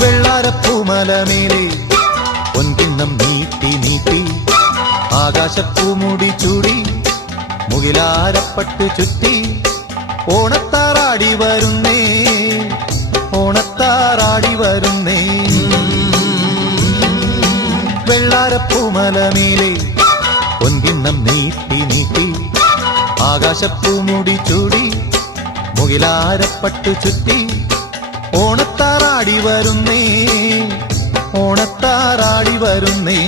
വെള്ളാരപ്പൂമലമേലെ പൊൻകിണ്ണം നീട്ടി നീട്ടി ആകാശപ്പൂമുടി ചൂടി മുകിലാരപ്പട്ട് ചുറ്റി ഓണത്താറാടി വരുന്നേ ഓണത്താറാടി വരുന്നേ വെള്ളാരപ്പൂമലമേലെ പൊൻകിണ്ണം നീട്ടി നീട്ടി ആകാശപ്പൂമുടി ചൂടി മുകിലാരപ്പട്ട് ചുറ്റി ഓണത്താറാടി വരുന്നേ ഓണത്താറാടി വരുന്നേ